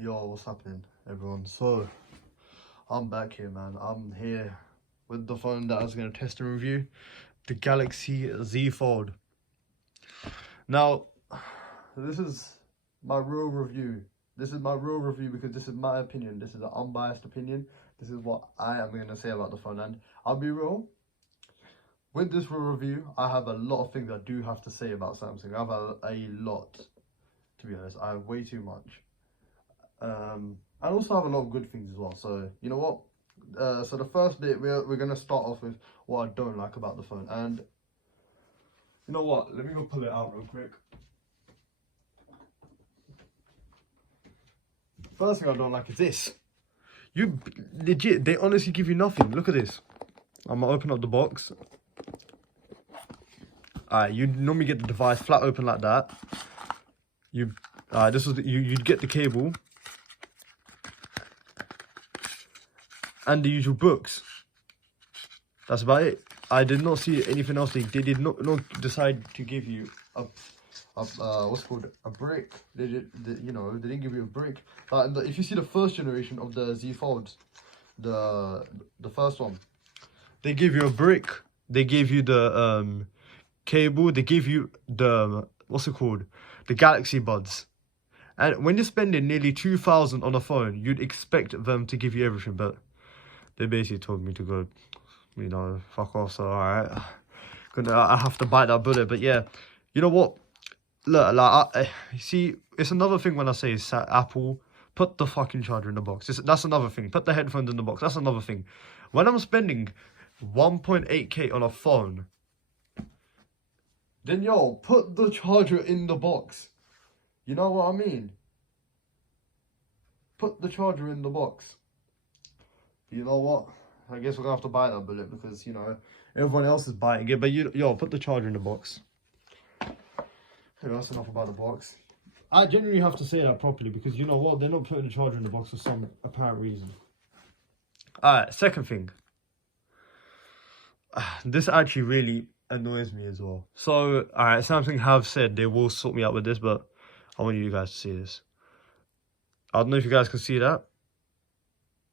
Yo, what's happening, everyone? So, I'm back here, man. I'm here with the phone that I was going to test and review, the Galaxy Z Fold. Now, this is my real review. This is my real review because this is my opinion. This is an unbiased opinion. This is what I am going to say about the phone. And I'll be real, with this real review, I have a lot of things I do have to say about Samsung. I have a lot, to be honest. I have way too much. I also have a lot of good things as well. So you know what? So the first bit we're gonna start off with what I don't like about the phone, and you know what? Let me go pull it out real quick. First thing I don't like is this. You legit, they honestly give you nothing. Look at this. I'm gonna open up the box. Alright, you normally get the device flat open like that. You'd get the cable. And the usual books. That's about it. I did not see anything else. They did not decide to give you a what's it called, a brick. They didn't give you a brick. If you see the first generation of the Z Folds, the first one, they give you a brick. They gave you the cable. They give you the what's it called, the Galaxy Buds. And when you're spending nearly 2,000 on a phone, you'd expect them to give you everything, but they basically told me to go, you know, fuck off. So alright, I have to bite that bullet. But yeah, you know what? Look, like see, it's another thing when I say Apple, put the fucking charger in the box. That's another thing. Put the headphones in the box. That's another thing. When I'm spending 1.8k on a phone, then yo, put the charger in the box. You know what I mean? Put the charger in the box. You know what? I guess we're gonna have to bite that bullet because, you know, everyone else is biting it. But yo, put the charger in the box. Okay, that's enough about the box. I genuinely have to say that properly because, you know what? They're not putting the charger in the box for some apparent reason. Alright, second thing. This actually really annoys me as well. So, alright, Samsung have said they will sort me out with this, but I want you guys to see this. I don't know if you guys can see that.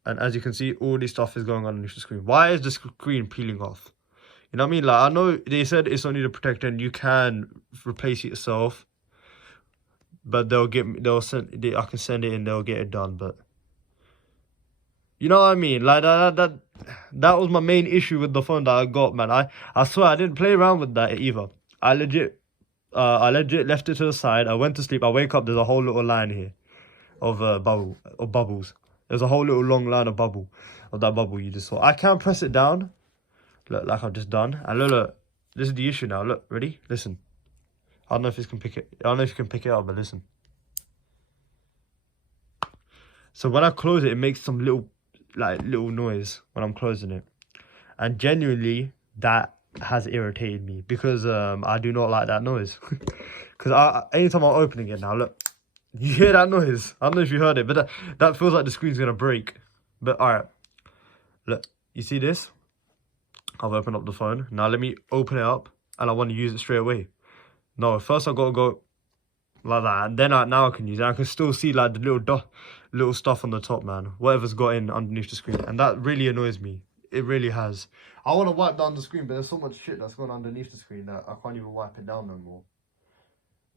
And as you can see, all this stuff is going on underneath the screen. Why is the screen peeling off? You know what I mean? Like, I know they said it's only the protector and you can replace it yourself. But I can send it and they'll get it done. But you know what I mean? Like, that was my main issue with the phone that I got, man. I swear I didn't play around with that either. I legit left it to the side. I went to sleep. I wake up, there's a whole little line here of bubbles. There's a whole little long line of that bubble you just saw. I can't press it down. Look, like I've just done. And look, this is the issue now. Look, ready? Listen. I don't know if this can pick it. I don't know if you can pick it up, but listen. So when I close it, it makes some little noise when I'm closing it. And genuinely, that has irritated me because I do not like that noise. Because anytime I'm opening it now, look. You hear that noise? I don't know if you heard it, but that feels like the screen's going to break. But alright. Look, you see this? I've opened up the phone. Now let me open it up and I want to use it straight away. No, first I got to go like that. And then now I can use it. I can still see like the little stuff on the top, man. Whatever's got in underneath the screen. And that really annoys me. It really has. I want to wipe down the screen, but there's so much shit that's gone underneath the screen that I can't even wipe it down no more.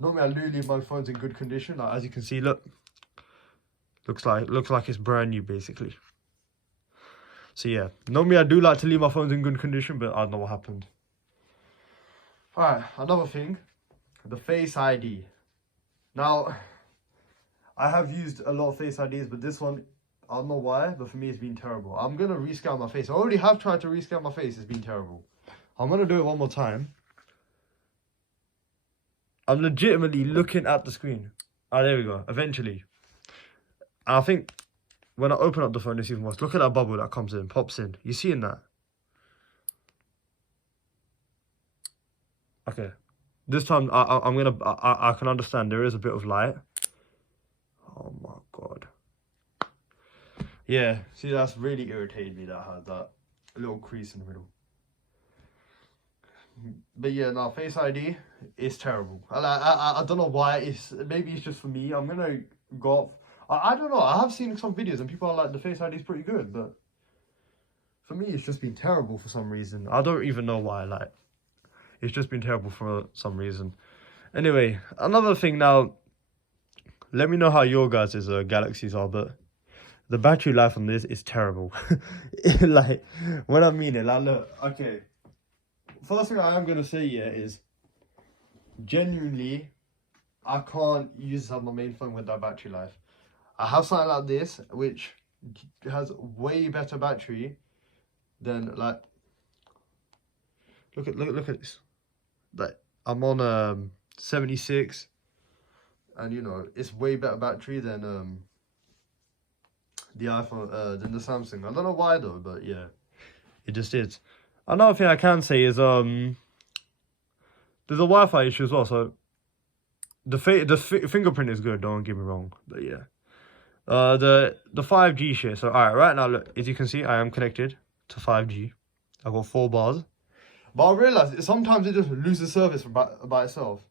Normally I do leave my phones in good condition. Like, as you can see, look. Looks like it's brand new, basically. So yeah, normally I do like to leave my phones in good condition, but I don't know what happened. Alright, another thing. The Face ID. Now, I have used a lot of Face IDs, but this one, I don't know why, but for me it's been terrible. I'm going to rescan my face. I already have tried to rescan my face. It's been terrible. I'm going to do it one more time. I'm legitimately looking at the screen. Ah, there we go. Eventually. And I think when I open up the phone, it's even worse. Look at that bubble that comes in, pops in. You seeing that? Okay. This time, I can understand there is a bit of light. Oh my God. Yeah, see, that's really irritated me that I had that little crease in the middle. But yeah, no, Face ID is terrible. I don't know why. Maybe it's just for me. I'm gonna go off. I don't know. I have seen some videos and people are like, the Face ID is pretty good, but for me, it's just been terrible for some reason. I don't even know why. Like, it's just been terrible for some reason. Anyway, another thing now. Let me know how your guys' Galaxies are, but the battery life on this is terrible. Like, when I mean it, like, look, okay. First thing I am gonna say, yeah, is genuinely, I can't use this on my main phone with that battery life. I have something like this, which has way better battery than, like, look at this. Like, I'm on 76, and you know it's way better battery than the iPhone than the Samsung. I don't know why though, but yeah, it just is. Another thing I can say is there's a Wi-Fi issue as well. So the fingerprint is good. Don't get me wrong, but yeah, the 5G shit. So alright, right now look, as you can see, I am connected to 5G. I've got 4 bars. But I realised sometimes it just loses service by itself.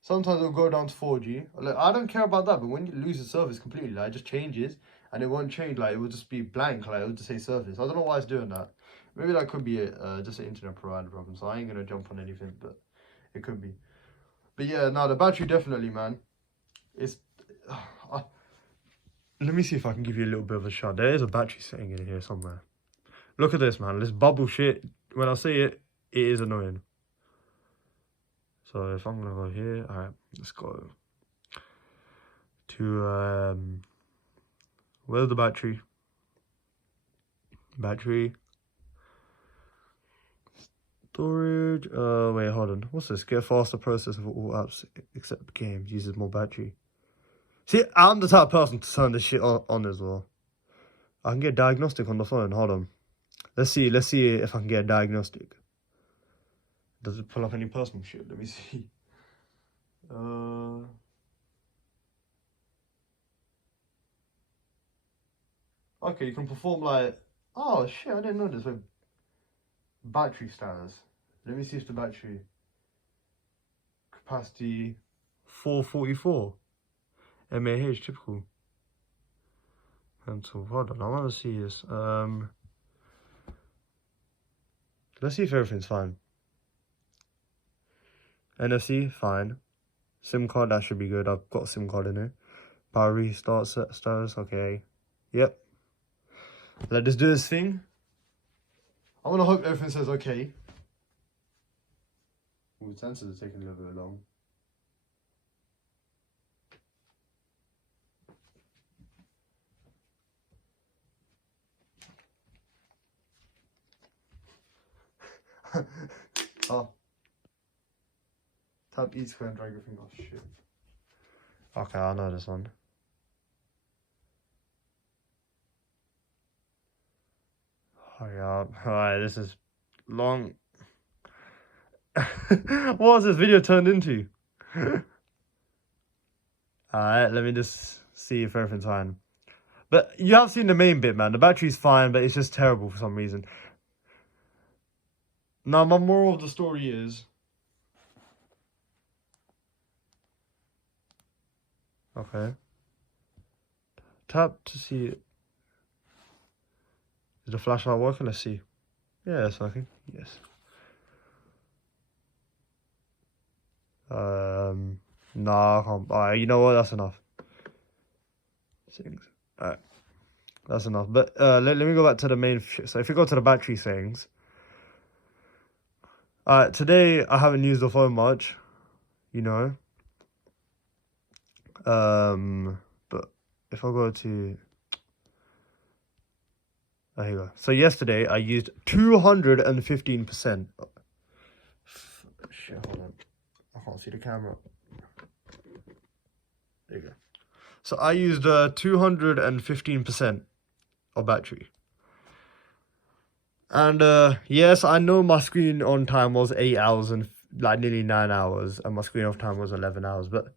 Sometimes it'll go down to 4G. Like, I don't care about that, but when you lose the service completely, like, it just changes. And it won't change, like, it will just be blank, like, it will just say service. I don't know why it's doing that. Maybe that could be just an internet provider problem, so I ain't going to jump on anything, but it could be. But yeah, no, the battery definitely, man. It's... let me see if I can give you a little bit of a shot. There is a battery setting in here somewhere. Look at this, man. This bubble shit, when I see it, it is annoying. So if I'm gonna go here, alright, let's go to where's the battery? Battery. Storage. Wait, hold on. What's this? Get faster process of all apps except games. Uses more battery. See, I'm the type of person to turn this shit on as well. I can get diagnostic on the phone. Hold on. Let's see if I can get a diagnostic. Does it pull up any personal shit? Let me see. Okay, you can perform like... Oh, shit, I didn't know this. With battery status. Let me see if the battery... Capacity... 444. mAh, typical. Mental, hold on, I want to see this. Let's see if everything's fine. NFC, fine. SIM card, that should be good. I've got a SIM card in here. Power restart status, okay. Yep. Let this do this thing. I want to hope everything says okay. Ooh, the sensors are taking a little bit long. Oh. Tap E square and drag your finger. Oh shit. Okay, I know this one. Hurry up. Alright, this is long. What has this video turned into? Alright, let me just see if everything's fine. But you have seen the main bit, man. The battery's fine, but it's just terrible for some reason. Now, my moral of the story is... Okay. Tap to see it. Is the flashlight working? Let's see. Yeah, it's working. Yes. No, I can't. Alright, you know what? That's enough. Settings. Alright. That's enough. But let me go back to the main... So if you go to the battery settings... today I haven't used the phone much, you know. But if I go to... There you go. So yesterday I used 215%. Shit, hold on. I can't see the camera. There you go. So I used 215% of battery. And yes, I know my screen on time was 8 hours and like nearly 9 hours, and my screen off time was 11 hours. But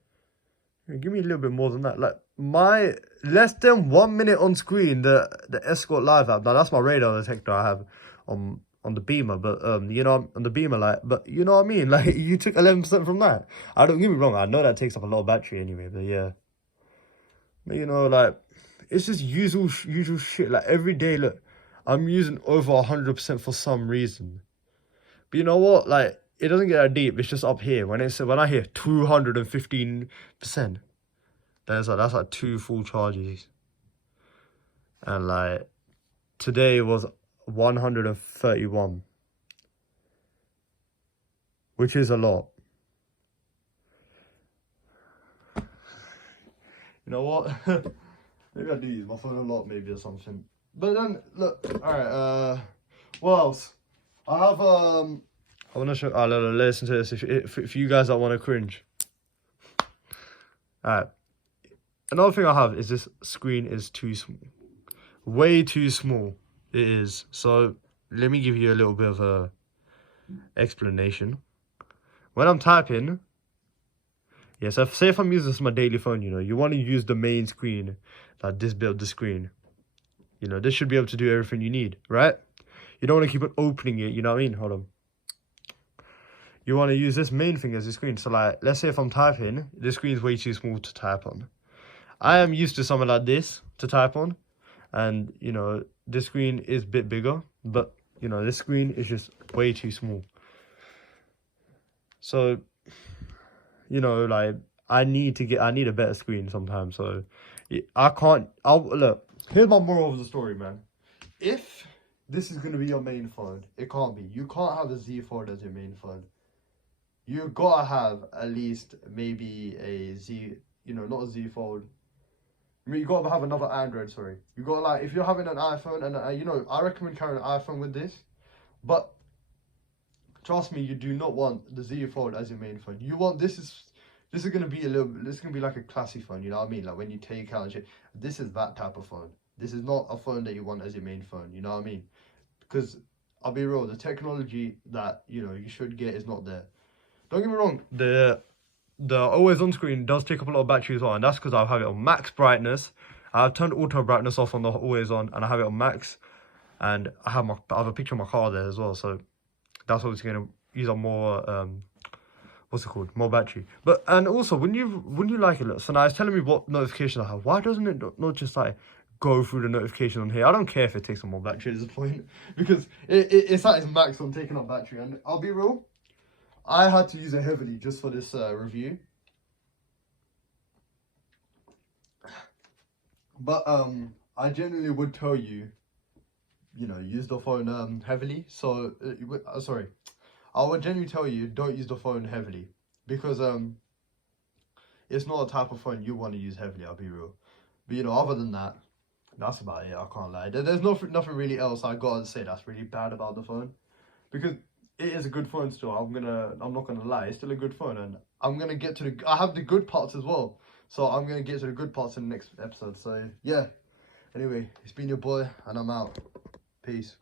give me a little bit more than that. Like my less than 1 minute on screen, the Escort Live app. Now that's my radar detector I have on the Beamer, but you know, on the Beamer, like, but you know what I mean. Like you took 11% from that. I don't get me wrong. I know that takes up a lot of battery anyway, but yeah. You know, like, it's just usual shit. Like, every day, look, I'm using over 100% for some reason. But you know what? Like, it doesn't get that deep. It's just up here. When I hear 215%, that's like 2 full charges. And like today was 131, which is a lot. You know what? Maybe I do use my phone a lot, maybe, or something. But then look, all right. What else? I have I want to show. Oh, listen to this. If you guys don't want to cringe. All right. Another thing I have is this screen is too small. Way too small. It is. So let me give you a little bit of a explanation. When I'm typing, yes, yeah, so say if I'm using this on my daily phone, you know, you want to use the main screen, like this bit of the screen. You know, this should be able to do everything you need, right? You don't want to keep on opening it, you know what I mean? Hold on. You want to use this main thing as a screen. So like, let's say if I'm typing, this screen's way too small to type on. I am used to something like this to type on. And, you know, this screen is a bit bigger, but, you know, this screen is just way too small. So, you know, like, I need a better screen sometimes. So, look, here's my moral of the story, man. If this is going to be your main phone, it can't be. You can't have the Z Fold as your main phone. You gotta have at least maybe a Z, you know, not a Z Fold. I mean, you gotta have another Android, sorry. You gotta, like, if you're having an iPhone, and you know, I recommend carrying an iPhone with this, but trust me, you do not want the Z Fold as your main phone. You want, this is gonna be like a classy phone, you know what I mean? Like, when you take out and shit, this is that type of phone. This is not a phone that you want as your main phone, you know what I mean? Because, I'll be real, the technology that, you know, you should get is not there. Don't get me wrong, the always on screen does take up a lot of battery as well, and that's because I have it on max brightness. I've turned auto brightness off on the always on, and I have it on max, and I have a picture of my car there as well, so that's obviously going to use up more what's it called, more battery. But, and also, when you like it, look, so now it's telling me what notifications I have. Why doesn't it not just like go through the notification on here? I don't care if it takes up more battery at this point, because it's at its max on taking up battery. And I'll be real, I had to use it heavily just for this review. But I genuinely would tell you, you know, use the phone heavily. So sorry, I would genuinely tell you, don't use the phone heavily, because it's not a type of phone you want to use heavily. I'll be real. But you know, other than that, that's about it. I can't lie. There's nothing really else I gotta say that's really bad about the phone, because it is a good phone still. I'm not gonna lie, it's still a good phone, and I'm gonna get to I have the good parts as well. So I'm gonna get to the good parts in the next episode. So yeah. Anyway, it's been your boy, and I'm out. Peace.